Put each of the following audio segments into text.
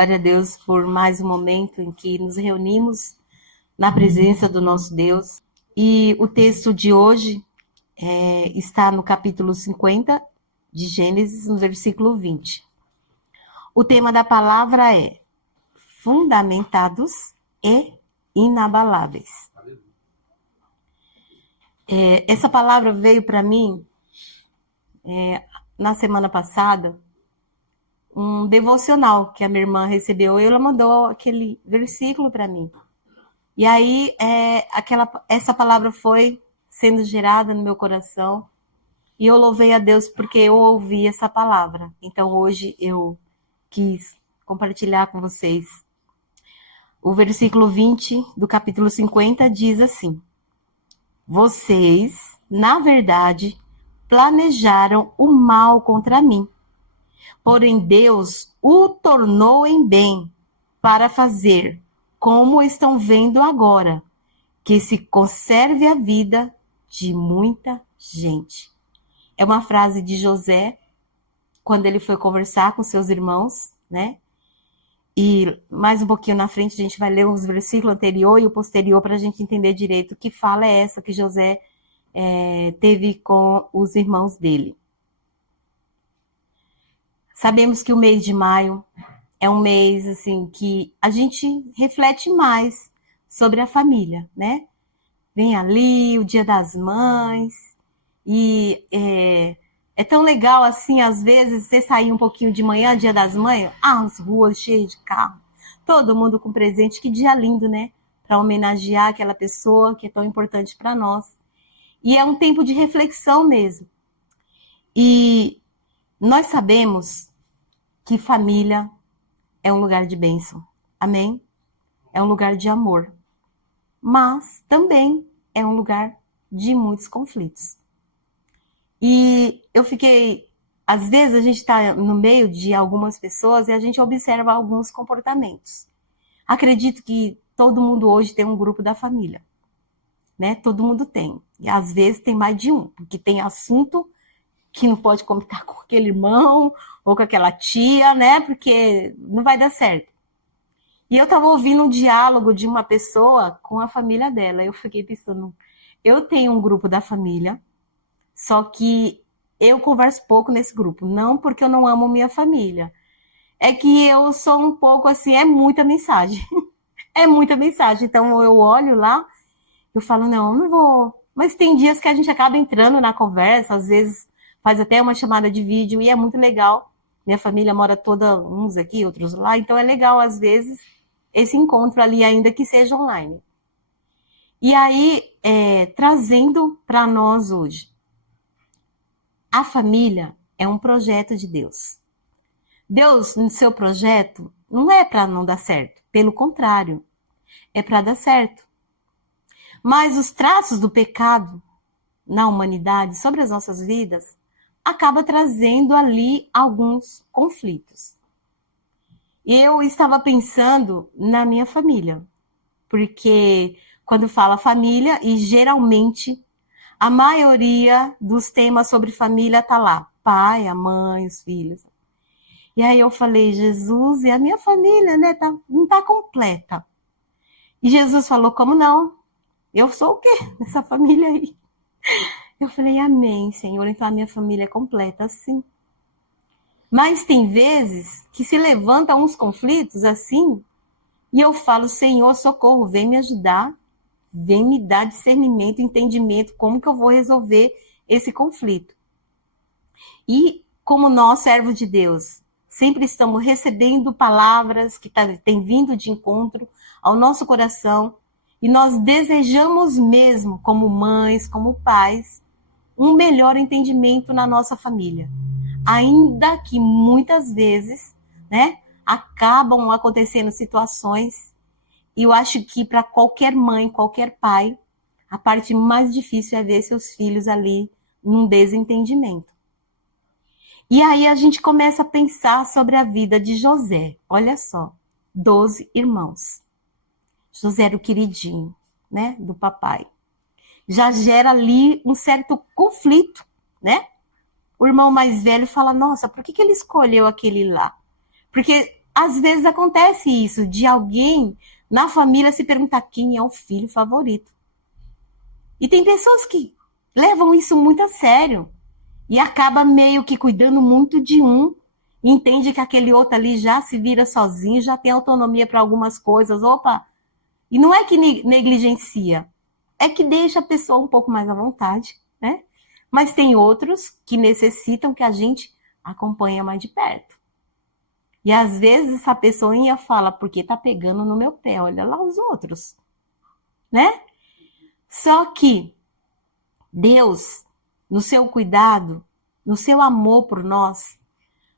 Glória a Deus por mais um momento em que nos reunimos na presença do nosso Deus. E o texto de hoje está no capítulo 50 de Gênesis, no versículo 20. O tema da palavra é fundamentados e inabaláveis. Essa palavra veio para mim na semana passada, um devocional que a minha irmã recebeu, e ela mandou aquele versículo para mim. E aí, essa palavra foi sendo gerada no meu coração, e eu louvei a Deus porque eu ouvi essa palavra. Então, hoje, eu quis compartilhar com vocês. O versículo 20 do capítulo 50 diz assim: vocês, na verdade, planejaram o mal contra mim. Porém, Deus o tornou em bem para fazer, como estão vendo agora, que se conserve a vida de muita gente. É uma frase de José, quando ele foi conversar com seus irmãos, né? E mais um pouquinho na frente a gente vai ler os versículos anterior e o posterior para a gente entender direito que fala é essa que José teve com os irmãos dele. Sabemos que o mês de maio é um mês assim que a gente reflete mais sobre a família, né? Vem ali o Dia das Mães e é tão legal assim, às vezes, você sair um pouquinho de manhã, Dia das Mães, as ruas cheias de carro, todo mundo com presente, que dia lindo, né? Para homenagear aquela pessoa que é tão importante para nós. E é um tempo de reflexão mesmo. E nós sabemos que família é um lugar de bênção, amém? É um lugar de amor, mas também é um lugar de muitos conflitos. E eu fiquei, às vezes a gente está no meio de algumas pessoas e a gente observa alguns comportamentos. Acredito que todo mundo hoje tem um grupo da família, né? Todo mundo tem. E às vezes tem mais de um, porque tem assunto que não pode comentar com aquele irmão ou com aquela tia, né? Porque não vai dar certo. E eu estava ouvindo um diálogo de uma pessoa com a família dela. Eu fiquei pensando, eu tenho um grupo da família, só que eu converso pouco nesse grupo. Não porque eu não amo minha família. É que eu sou um pouco assim, é muita mensagem. É muita mensagem. Então eu olho lá, eu falo, não vou. Mas tem dias que a gente acaba entrando na conversa, às vezes faz até uma chamada de vídeo e é muito legal. Minha família mora toda, uns aqui, outros lá, então é legal às vezes esse encontro ali, ainda que seja online. E aí, trazendo para nós hoje, a família é um projeto de Deus. Deus, no seu projeto, não é para não dar certo, pelo contrário, é para dar certo. Mas os traços do pecado na humanidade, sobre as nossas vidas, acaba trazendo ali alguns conflitos. Eu estava pensando na minha família, porque quando fala família, e geralmente a maioria dos temas sobre família tá lá, pai, a mãe, os filhos. E aí eu falei, Jesus, e a minha família, né, não tá completa. E Jesus falou, como não? Eu sou o quê nessa família aí? Eu falei, amém, Senhor, então a minha família é completa, sim. Mas tem vezes que se levantam uns conflitos assim, e eu falo, Senhor, socorro, vem me ajudar, vem me dar discernimento, entendimento, como que eu vou resolver esse conflito. E como nós, servos de Deus, sempre estamos recebendo palavras que têm vindo de encontro ao nosso coração, e nós desejamos mesmo, como mães, como pais, um melhor entendimento na nossa família. Ainda que muitas vezes, né, acabam acontecendo situações, e eu acho que para qualquer mãe, qualquer pai, a parte mais difícil é ver seus filhos ali num desentendimento. E aí a gente começa a pensar sobre a vida de José. Olha só, 12 irmãos. José era o queridinho, né, do papai. Já gera ali um certo conflito, né? O irmão mais velho fala, nossa, por que ele escolheu aquele lá? Porque às vezes acontece isso, de alguém na família se perguntar quem é o filho favorito. E tem pessoas que levam isso muito a sério e acaba meio que cuidando muito de um, e entende que aquele outro ali já se vira sozinho, já tem autonomia para algumas coisas. Opa! E não é que negligencia, é que deixa a pessoa um pouco mais à vontade, né? Mas tem outros que necessitam que a gente acompanhe mais de perto. E às vezes essa pessoinha fala, porque tá pegando no meu pé, olha lá os outros, né? Só que Deus, no seu cuidado, no seu amor por nós,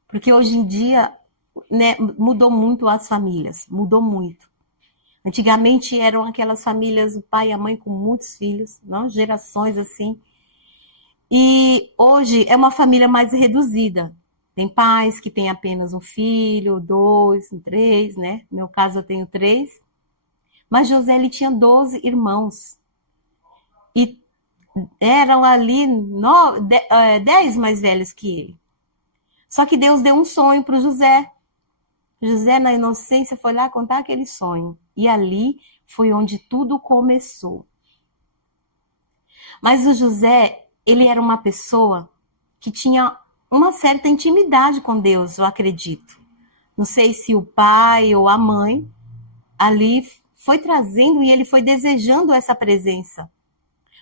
porque hoje em dia, né, mudou muito as famílias, mudou muito. Antigamente eram aquelas famílias, o pai e a mãe com muitos filhos, não? Gerações assim. E hoje é uma família mais reduzida. Tem pais que têm apenas um filho, dois, três, né? No meu caso eu tenho três. Mas José, ele tinha 12 irmãos. E eram ali 10 mais velhos que ele. Só que Deus deu um sonho para o José. José, na inocência, foi lá contar aquele sonho. E ali foi onde tudo começou. Mas o José, ele era uma pessoa que tinha uma certa intimidade com Deus, eu acredito. Não sei se o pai ou a mãe ali foi trazendo e ele foi desejando essa presença.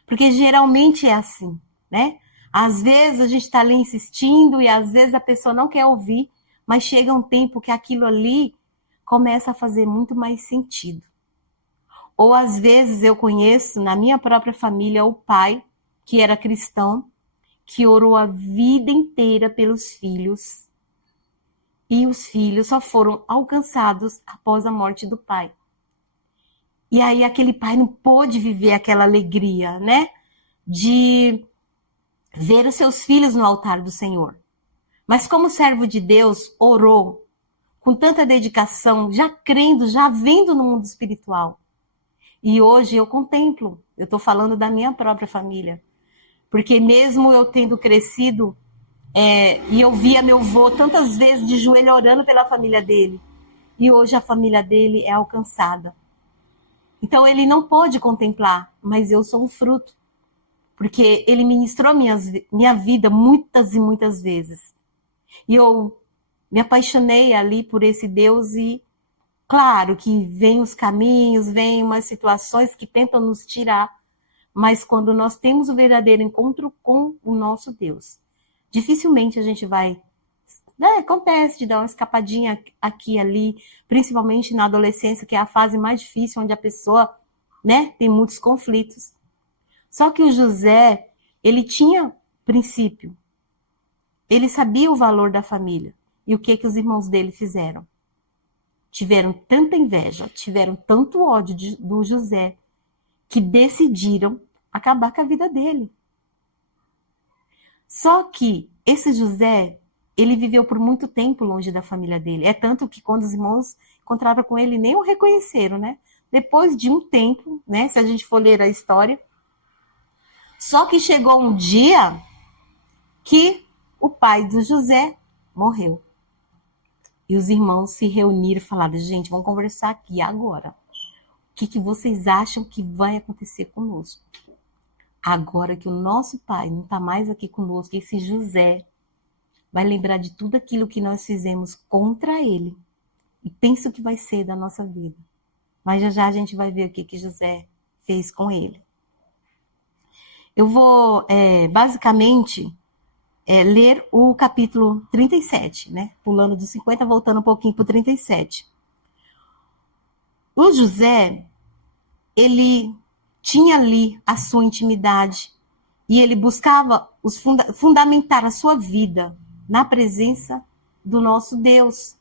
Porque geralmente é assim, né? Às vezes a gente está ali insistindo e às vezes a pessoa não quer ouvir, mas chega um tempo que aquilo ali começa a fazer muito mais sentido. Ou às vezes eu conheço na minha própria família o pai, que era cristão, que orou a vida inteira pelos filhos, e os filhos só foram alcançados após a morte do pai. E aí aquele pai não pôde viver aquela alegria, né? De ver os seus filhos no altar do Senhor. Mas como servo de Deus, orou com tanta dedicação, já crendo, já vendo no mundo espiritual. E hoje eu contemplo, eu estou falando da minha própria família. Porque mesmo eu tendo crescido, e eu via meu avô tantas vezes de joelho orando pela família dele. E hoje a família dele é alcançada. Então ele não pôde contemplar, mas eu sou um fruto. Porque ele ministrou minha vida muitas e muitas vezes. E eu me apaixonei ali por esse Deus e, claro, que vem os caminhos, vem umas situações que tentam nos tirar. Mas quando nós temos o verdadeiro encontro com o nosso Deus, dificilmente a gente vai... acontece de dar uma escapadinha aqui e ali, principalmente na adolescência, que é a fase mais difícil, onde a pessoa, né, tem muitos conflitos. Só que o José, ele tinha princípio. Ele sabia o valor da família. E o que os irmãos dele fizeram? Tiveram tanta inveja, tiveram tanto ódio do José, que decidiram acabar com a vida dele. Só que esse José, ele viveu por muito tempo longe da família dele. É tanto que quando os irmãos encontraram com ele, nem o reconheceram, né? Depois de um tempo, né? Se a gente for ler a história. Só que chegou um dia que o pai do José morreu. E os irmãos se reuniram e falaram, gente, vamos conversar aqui agora. O que vocês acham que vai acontecer conosco? Agora que o nosso pai não está mais aqui conosco, esse José vai lembrar de tudo aquilo que nós fizemos contra ele. E pensa o que vai ser da nossa vida. Mas já já a gente vai ver o que José fez com ele. Eu vou, basicamente, ler o capítulo 37, né? Pulando dos 50, voltando um pouquinho para o 37. O José, ele tinha ali a sua intimidade e ele buscava fundamentar a sua vida na presença do nosso Deus.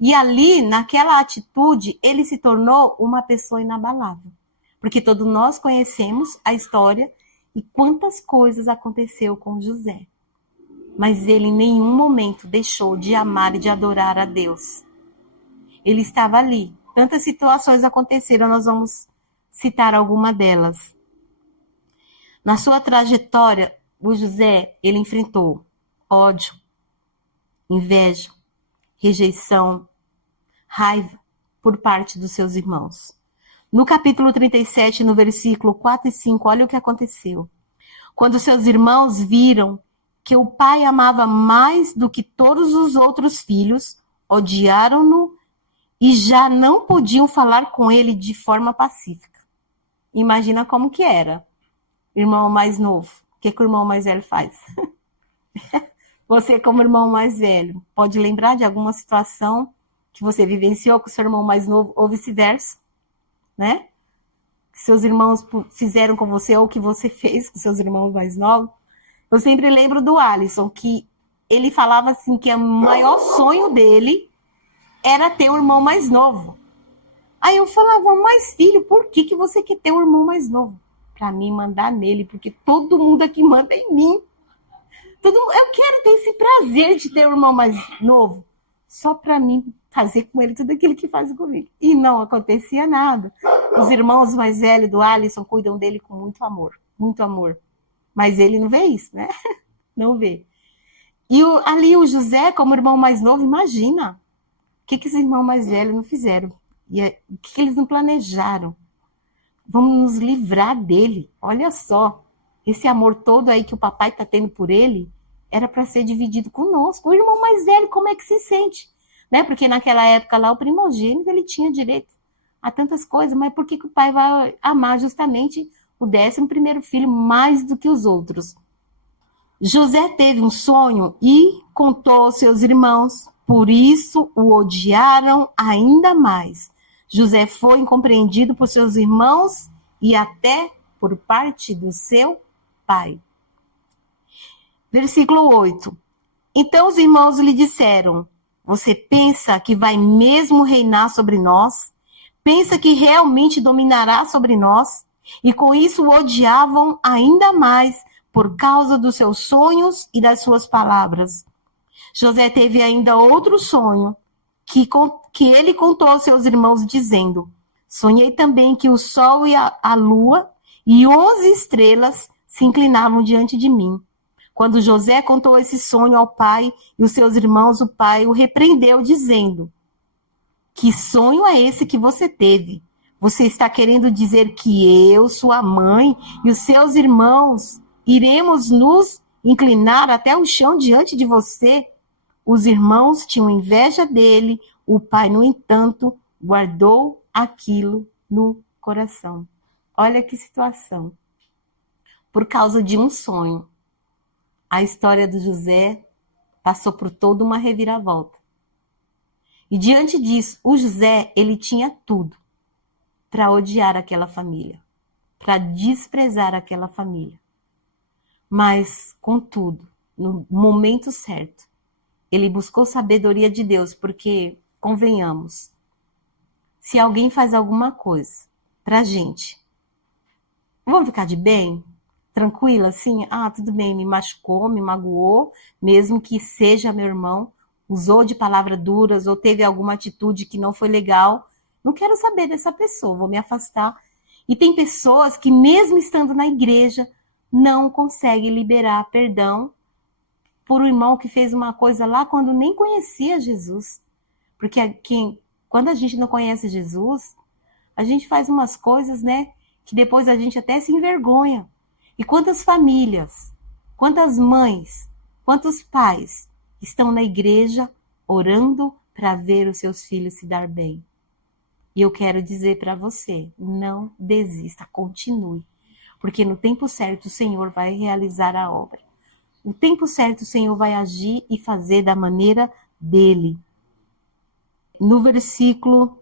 E ali, naquela atitude, ele se tornou uma pessoa inabalável. Porque todos nós conhecemos a história e quantas coisas aconteceu com José. Mas ele em nenhum momento deixou de amar e de adorar a Deus. Ele estava ali. Tantas situações aconteceram, nós vamos citar alguma delas. Na sua trajetória, o José, ele enfrentou ódio, inveja, rejeição, raiva por parte dos seus irmãos. No capítulo 37, no versículo 4 e 5, olha o que aconteceu. Quando seus irmãos viram que o pai amava mais do que todos os outros filhos, odiaram-no e já não podiam falar com ele de forma pacífica. Imagina como que era. Irmão mais novo. O que o irmão mais velho faz? Você, como irmão mais velho, pode lembrar de alguma situação que você vivenciou com o seu irmão mais novo ou vice-versa, né? Que seus irmãos fizeram com você ou que você fez com seus irmãos mais novos. Eu sempre lembro do Alisson, que ele falava assim que o maior sonho dele era ter um irmão mais novo. Aí eu falava, mas filho, por que você quer ter um irmão mais novo? Para mim mandar nele, porque todo mundo aqui manda em mim. Eu quero ter esse prazer de ter um irmão mais novo, só para mim fazer com ele tudo aquilo que faz comigo. E não acontecia nada. Os irmãos mais velhos do Alisson cuidam dele com muito amor, muito amor. Mas ele não vê isso, né? Não vê. E ali o José, como irmão mais novo, imagina o que esses irmãos mais velhos não fizeram. E o que eles não planejaram. Vamos nos livrar dele. Olha só. Esse amor todo aí que o papai está tendo por ele era para ser dividido conosco. O irmão mais velho, como é que se sente? Né? Porque naquela época lá, o primogênito, ele tinha direito a tantas coisas. Mas por que o pai vai amar justamente o 11º filho mais do que os outros? José teve um sonho e contou aos seus irmãos. Por isso o odiaram ainda mais. José foi incompreendido por seus irmãos e até por parte do seu pai. Versículo 8. Então os irmãos lhe disseram, você pensa que vai mesmo reinar sobre nós? Pensa que realmente dominará sobre nós? E com isso o odiavam ainda mais por causa dos seus sonhos e das suas palavras. José teve ainda outro sonho que ele contou aos seus irmãos, dizendo, sonhei também que o sol e a lua e 11 estrelas se inclinavam diante de mim. Quando José contou esse sonho ao pai e os seus irmãos, o pai o repreendeu, dizendo, que sonho é esse que você teve? Você está querendo dizer que eu, sua mãe e os seus irmãos iremos nos inclinar até o chão diante de você? Os irmãos tinham inveja dele, o pai, no entanto, guardou aquilo no coração. Olha que situação. Por causa de um sonho, a história do José passou por toda uma reviravolta. E diante disso, o José, ele tinha tudo para odiar aquela família, para desprezar aquela família. Mas, contudo, no momento certo, ele buscou sabedoria de Deus, porque, convenhamos, se alguém faz alguma coisa pra gente, vamos ficar de bem? Tranquila, assim? Ah, tudo bem, me machucou, me magoou, mesmo que seja meu irmão, usou de palavras duras ou teve alguma atitude que não foi legal, não quero saber dessa pessoa, vou me afastar. E tem pessoas que, mesmo estando na igreja, não conseguem liberar perdão por um irmão que fez uma coisa lá quando nem conhecia Jesus. Porque quando a gente não conhece Jesus, a gente faz umas coisas, né, que depois a gente até se envergonha. E quantas famílias, quantas mães, quantos pais estão na igreja orando para ver os seus filhos se dar bem? E eu quero dizer para você, não desista, continue. Porque no tempo certo o Senhor vai realizar a obra. No tempo certo o Senhor vai agir e fazer da maneira dele. No versículo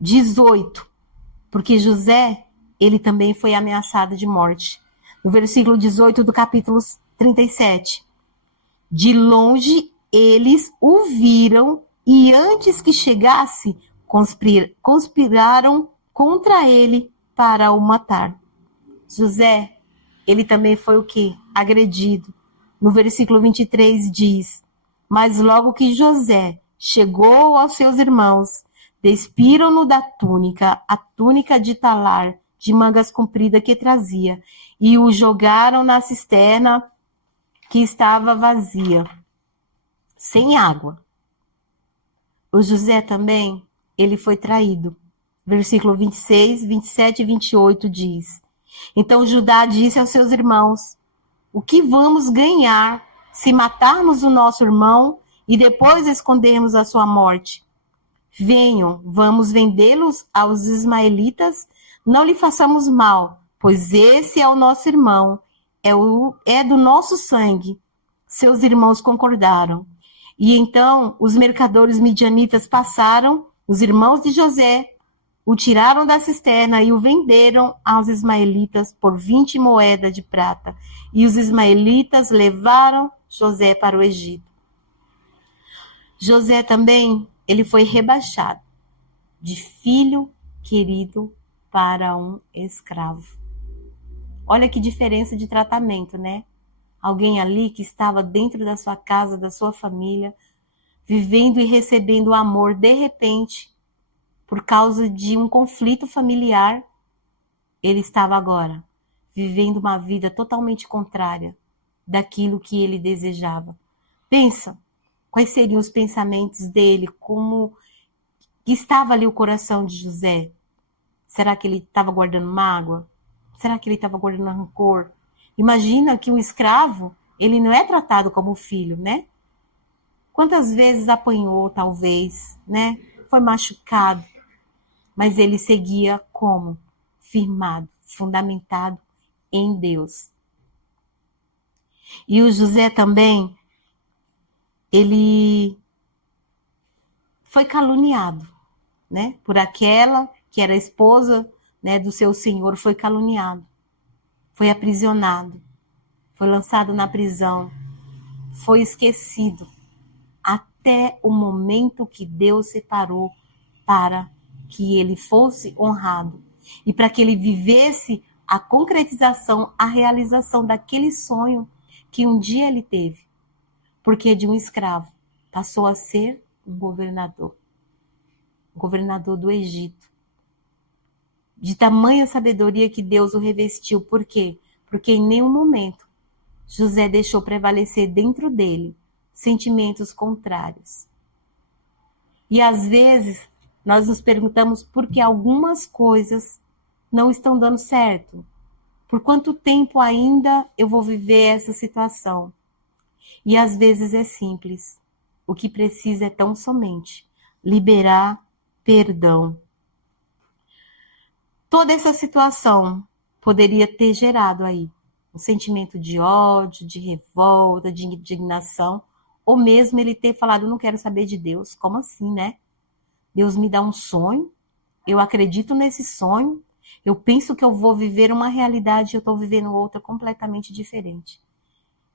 18, porque José, ele também foi ameaçado de morte. No versículo 18 do capítulo 37, de longe eles o viram e antes que chegasse, conspiraram contra ele para o matar. José, ele também foi o quê? Agredido. No versículo 23 diz, mas logo que José chegou aos seus irmãos, despiram-no da túnica, a túnica de talar, de mangas compridas que trazia, e o jogaram na cisterna que estava vazia, sem água. O José também, ele foi traído. Versículo 26, 27 e 28 diz: Então Judá disse aos seus irmãos: O que vamos ganhar se matarmos o nosso irmão e depois escondermos a sua morte? Venham, vamos vendê-los aos ismaelitas, não lhe façamos mal, pois esse é o nosso irmão, é do nosso sangue. Seus irmãos concordaram. E então os mercadores midianitas passaram, os irmãos de José, o tiraram da cisterna e o venderam aos ismaelitas por 20 moedas de prata. E os ismaelitas levaram José para o Egito. José também, ele foi rebaixado de filho querido para um escravo. Olha que diferença de tratamento, né? Alguém ali que estava dentro da sua casa, da sua família, vivendo e recebendo amor, de repente, por causa de um conflito familiar, ele estava agora vivendo uma vida totalmente contrária daquilo que ele desejava. Pensa, quais seriam os pensamentos dele, como estava ali o coração de José? Será que ele estava guardando mágoa? Será que ele estava guardando rancor? Imagina que um escravo, ele não é tratado como filho, né? Quantas vezes apanhou, talvez, né? Foi machucado, mas ele seguia como? Firmado, fundamentado em Deus. E o José também, ele foi caluniado, né? Por aquela que era a esposa, né, do seu senhor, foi caluniado, foi aprisionado, foi lançado na prisão, foi esquecido, até o momento que Deus separou para que ele fosse honrado e para que ele vivesse a concretização, a realização daquele sonho que um dia ele teve. Porque de um escravo passou a ser um governador do Egito. De tamanha sabedoria que Deus o revestiu. Por quê? Porque em nenhum momento José deixou prevalecer dentro dele sentimentos contrários. E às vezes nós nos perguntamos por que algumas coisas não estão dando certo. Por quanto tempo ainda eu vou viver essa situação? E às vezes é simples. O que precisa é tão somente liberar perdão. Toda essa situação poderia ter gerado aí um sentimento de ódio, de revolta, de indignação, ou mesmo ele ter falado: não quero saber de Deus. Como assim, né? Deus me dá um sonho, eu acredito nesse sonho, eu penso que eu vou viver uma realidade e eu estou vivendo outra completamente diferente.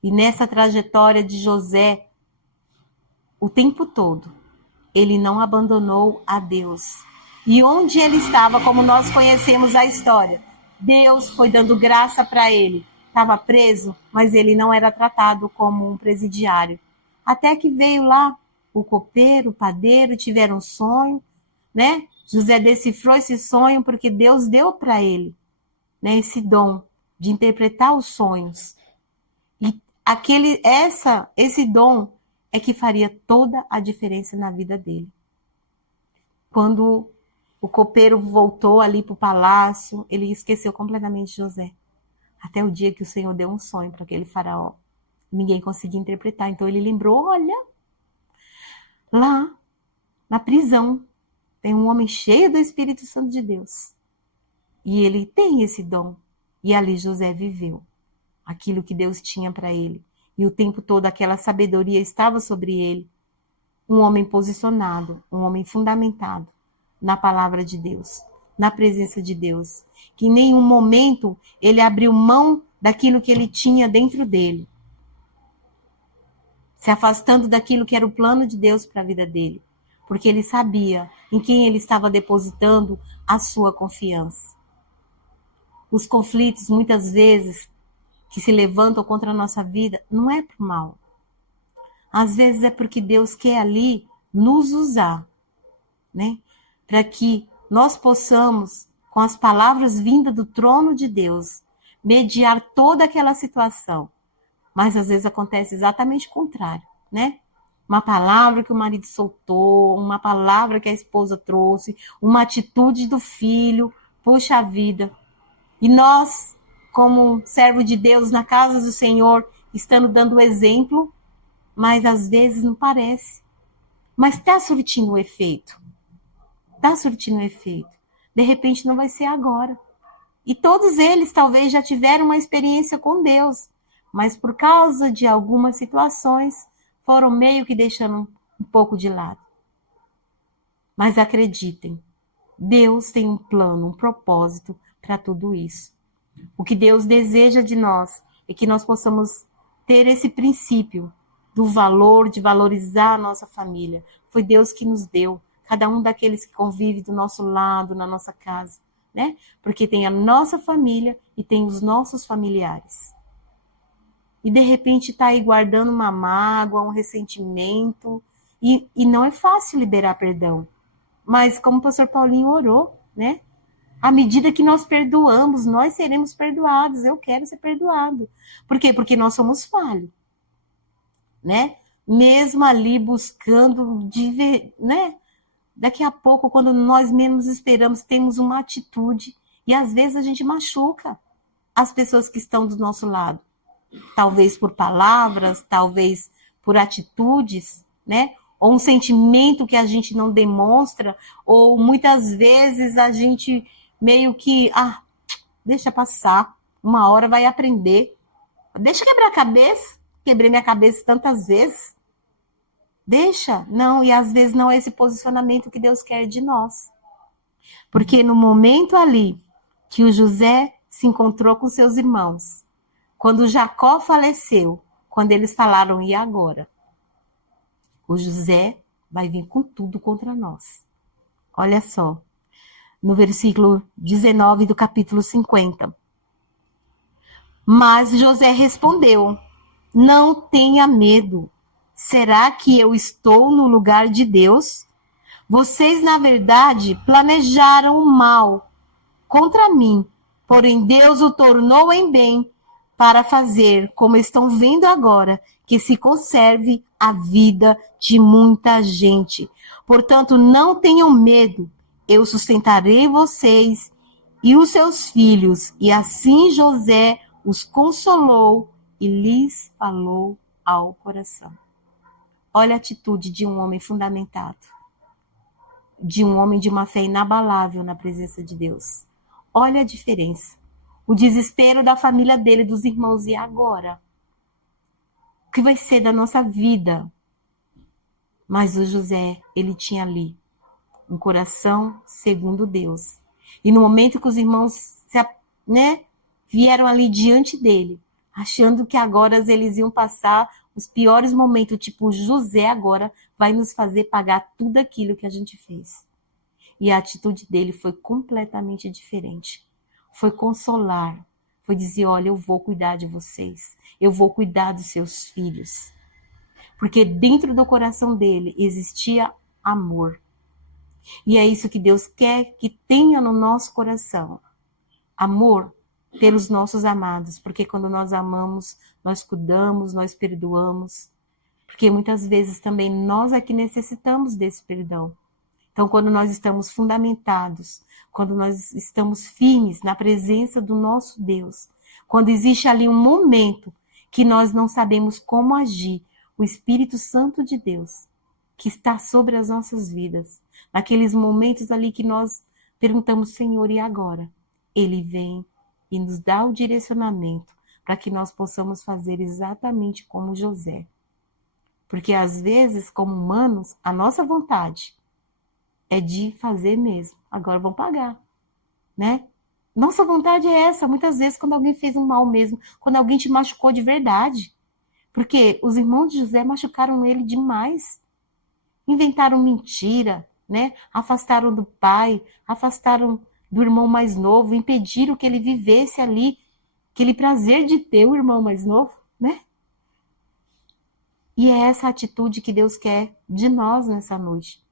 E nessa trajetória de José, o tempo todo, ele não abandonou a Deus. E onde ele estava, como nós conhecemos a história, Deus foi dando graça para ele. Estava preso, mas ele não era tratado como um presidiário. Até que veio lá o copeiro, o padeiro, tiveram um sonho, né? José decifrou esse sonho porque Deus deu para ele, né, esse dom de interpretar os sonhos. E esse dom é que faria toda a diferença na vida dele. Quando o copeiro voltou ali para o palácio, ele esqueceu completamente José. Até o dia que o Senhor deu um sonho para aquele faraó. Ninguém conseguia interpretar. Então ele lembrou: olha, lá na prisão tem um homem cheio do Espírito Santo de Deus. E ele tem esse dom. E ali José viveu aquilo que Deus tinha para ele. E o tempo todo aquela sabedoria estava sobre ele. Um homem posicionado, um homem fundamentado na palavra de Deus, na presença de Deus. Que em nenhum momento ele abriu mão daquilo que ele tinha dentro dele. Se afastando daquilo que era o plano de Deus para a vida dele. Porque ele sabia em quem ele estava depositando a sua confiança. Os conflitos, muitas vezes, que se levantam contra a nossa vida, não é por mal. Às vezes é porque Deus quer ali nos usar, né? Para que nós possamos, com as palavras vindas do trono de Deus, mediar toda aquela situação. Mas às vezes acontece exatamente o contrário, né? uma palavra que o marido soltou, uma palavra que a esposa trouxe, uma atitude do filho, puxa vida. E nós, como servo de Deus na casa do Senhor, estando dando exemplo, mas às vezes não parece. Mas está surtindo o efeito. Está surtindo o efeito. De repente não vai ser agora. E todos eles talvez já tiveram uma experiência com Deus, mas por causa de algumas situações, foram meio que deixando um pouco de lado. Mas acreditem, Deus tem um plano, um propósito para tudo isso. O que Deus deseja de nós é que nós possamos ter esse princípio do valor, de valorizar a nossa família. Foi Deus que nos deu, cada um daqueles que convive do nosso lado, na nossa casa, né? Porque tem a nossa família e tem os nossos familiares. E de repente está aí guardando uma mágoa, um ressentimento, e não é fácil liberar perdão. Mas como o pastor Paulinho orou, né? À medida que nós perdoamos, nós seremos perdoados. Eu quero ser perdoado. Por quê? Porque nós somos falhos, né? Mesmo ali buscando, né? Daqui a pouco, quando nós menos esperamos, temos uma atitude e às vezes a gente machuca as pessoas que estão do nosso lado. Talvez por palavras, talvez por atitudes, né? Ou um sentimento que a gente não demonstra, ou muitas vezes a gente meio que, deixa passar, uma hora vai aprender. Deixa quebrar a cabeça, quebrei minha cabeça tantas vezes. Deixa, não, e às vezes não é esse posicionamento que Deus quer de nós. Porque no momento ali que o José se encontrou com seus irmãos, quando Jacó faleceu, quando eles falaram, e agora? O José vai vir com tudo contra nós. Olha só, no versículo 19 do capítulo 50. Mas José respondeu, não tenha medo. Será que eu estou no lugar de Deus? Vocês, na verdade, planejaram o mal contra mim, porém Deus o tornou em bem para fazer, como estão vendo agora, que se conserve a vida de muita gente. Portanto, não tenham medo, eu sustentarei vocês e os seus filhos. E assim José os consolou e lhes falou ao coração. Olha a atitude de um homem fundamentado, de um homem de uma fé inabalável na presença de Deus. Olha a diferença. O desespero da família dele, dos irmãos, e agora? O que vai ser da nossa vida? Mas o José, ele tinha ali um coração segundo Deus. E no momento que os irmãos vieram ali diante dele, achando que agora eles iam passar os piores momentos, tipo, José agora vai nos fazer pagar tudo aquilo que a gente fez. E a atitude dele foi completamente diferente. Foi consolar, foi dizer, olha, eu vou cuidar de vocês, eu vou cuidar dos seus filhos. Porque dentro do coração dele existia amor. E é isso que Deus quer que tenha no nosso coração. Amor pelos nossos amados, porque quando nós amamos, nós cuidamos, nós perdoamos. Porque muitas vezes também nós é que necessitamos desse perdão. Então, quando nós estamos fundamentados, quando nós estamos firmes na presença do nosso Deus, quando existe ali um momento que nós não sabemos como agir, o Espírito Santo de Deus, que está sobre as nossas vidas, naqueles momentos ali que nós perguntamos, Senhor, e agora? Ele vem e nos dá o direcionamento para que nós possamos fazer exatamente como José. Porque às vezes, como humanos, a nossa vontade é de fazer mesmo. Agora vão pagar, né? Nossa vontade é essa. Muitas vezes, quando alguém fez um mal mesmo, quando alguém te machucou de verdade. Porque os irmãos de José machucaram ele demais. Inventaram mentira, né? Afastaram do pai, afastaram do irmão mais novo, impediram que ele vivesse ali aquele prazer de ter o irmão mais novo, né? E é essa atitude que Deus quer de nós nessa noite.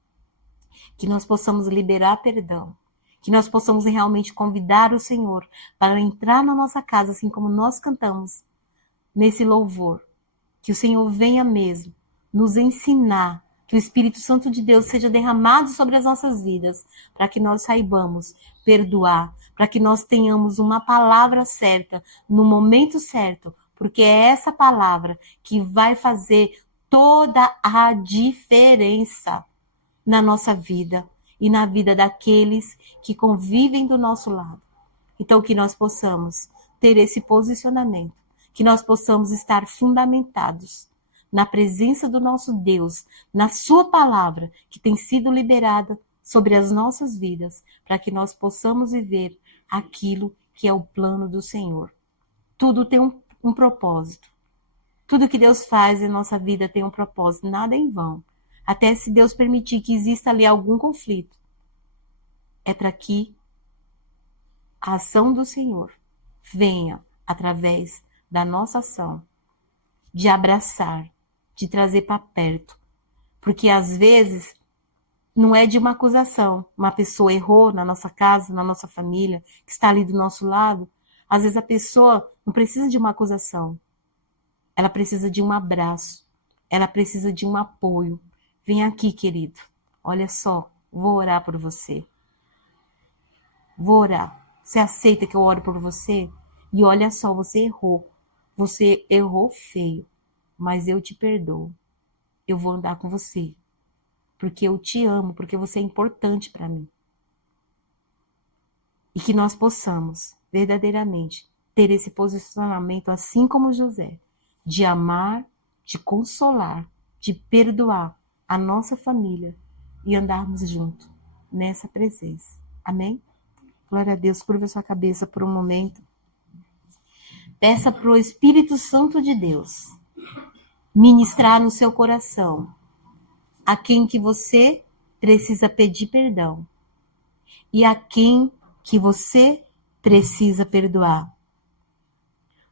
Que nós possamos liberar perdão. Que nós possamos realmente convidar o Senhor para entrar na nossa casa, assim como nós cantamos nesse louvor. Que o Senhor venha mesmo nos ensinar, que o Espírito Santo de Deus seja derramado sobre as nossas vidas, para que nós saibamos perdoar, para que nós tenhamos uma palavra certa, no momento certo, porque é essa palavra que vai fazer toda a diferença na nossa vida e na vida daqueles que convivem do nosso lado. Então, que nós possamos ter esse posicionamento, que nós possamos estar fundamentados na presença do nosso Deus, na sua palavra, que tem sido liberada sobre as nossas vidas, para que nós possamos viver aquilo que é o plano do Senhor. Tudo tem um propósito. Tudo que Deus faz em nossa vida tem um propósito, nada é em vão. Até se Deus permitir que exista ali algum conflito, é para que a ação do Senhor venha através da nossa ação, de abraçar, de trazer para perto. Porque às vezes não é de uma acusação. Uma pessoa errou na nossa casa, na nossa família, que está ali do nosso lado. Às vezes a pessoa não precisa de uma acusação. Ela precisa de um abraço. Ela precisa de um apoio. Vem aqui, querido. Olha só, vou orar por você. Vou orar. Você aceita que eu ore por você? E olha só, você errou. Você errou feio. Mas eu te perdoo. Eu vou andar com você. Porque eu te amo. Porque você é importante para mim. E que nós possamos, verdadeiramente, ter esse posicionamento, assim como José, de amar, de consolar, de perdoar a nossa família e andarmos juntos nessa presença. Amém? Glória a Deus. Curva a sua cabeça por um momento. Peça para o Espírito Santo de Deus ministrar no seu coração a quem que você precisa pedir perdão e a quem que você precisa perdoar.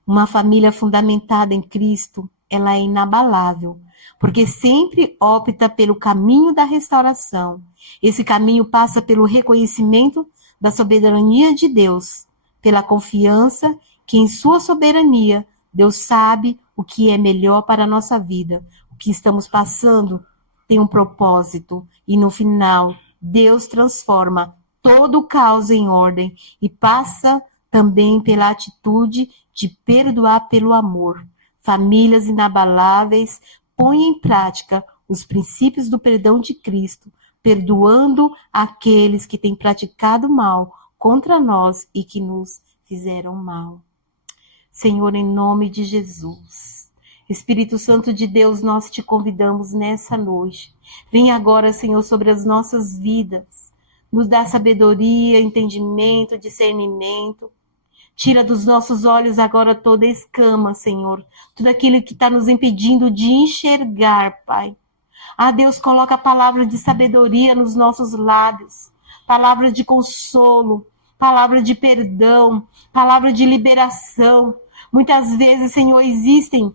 Uma família fundamentada em Cristo, ela é inabalável, porque sempre opta pelo caminho da restauração. Esse caminho passa pelo reconhecimento da soberania de Deus, pela confiança que em sua soberania Deus sabe o que é melhor para a nossa vida. O que estamos passando tem um propósito e no final Deus transforma todo o caos em ordem e passa também pela atitude de perdoar pelo amor. Famílias inabaláveis põem em prática os princípios do perdão de Cristo, perdoando aqueles que têm praticado mal contra nós e que nos fizeram mal. Senhor, em nome de Jesus, Espírito Santo de Deus, nós te convidamos nessa noite. Vem agora, Senhor, sobre as nossas vidas. Nos dá sabedoria, entendimento, discernimento. Tira dos nossos olhos agora toda escama, Senhor. Tudo aquilo que está nos impedindo de enxergar, Pai. Ah, Deus, coloca a palavra de sabedoria nos nossos lábios. Palavra de consolo, palavra de perdão, palavra de liberação. Muitas vezes, Senhor, existem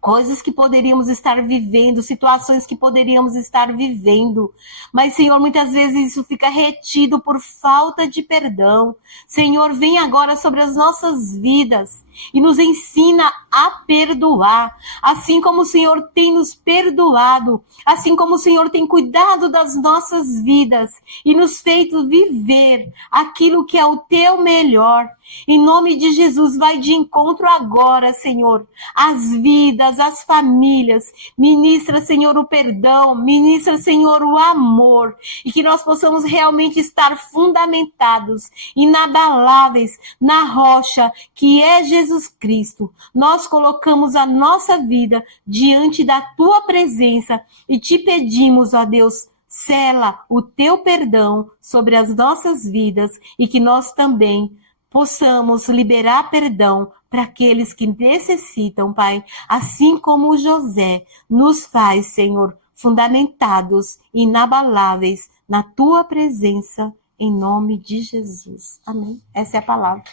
coisas que poderíamos estar vivendo, situações que poderíamos estar vivendo. Mas, Senhor, muitas vezes isso fica retido por falta de perdão. Senhor, vem agora sobre as nossas vidas e nos ensina a perdoar. Assim como o Senhor tem nos perdoado, assim como o Senhor tem cuidado das nossas vidas e nos feito viver aquilo que é o teu melhor. Em nome de Jesus, vai de encontro agora, Senhor, às vidas, às famílias. Ministra, Senhor, o perdão. Ministra, Senhor, o amor. E que nós possamos realmente estar fundamentados, inabaláveis, na rocha que é Jesus Cristo. Nós colocamos a nossa vida diante da tua presença e te pedimos, ó Deus, sela o teu perdão sobre as nossas vidas e que nós também possamos liberar perdão para aqueles que necessitam, Pai, assim como o José nos faz, Senhor, fundamentados, inabaláveis na tua presença, em nome de Jesus. Amém. Essa é a palavra.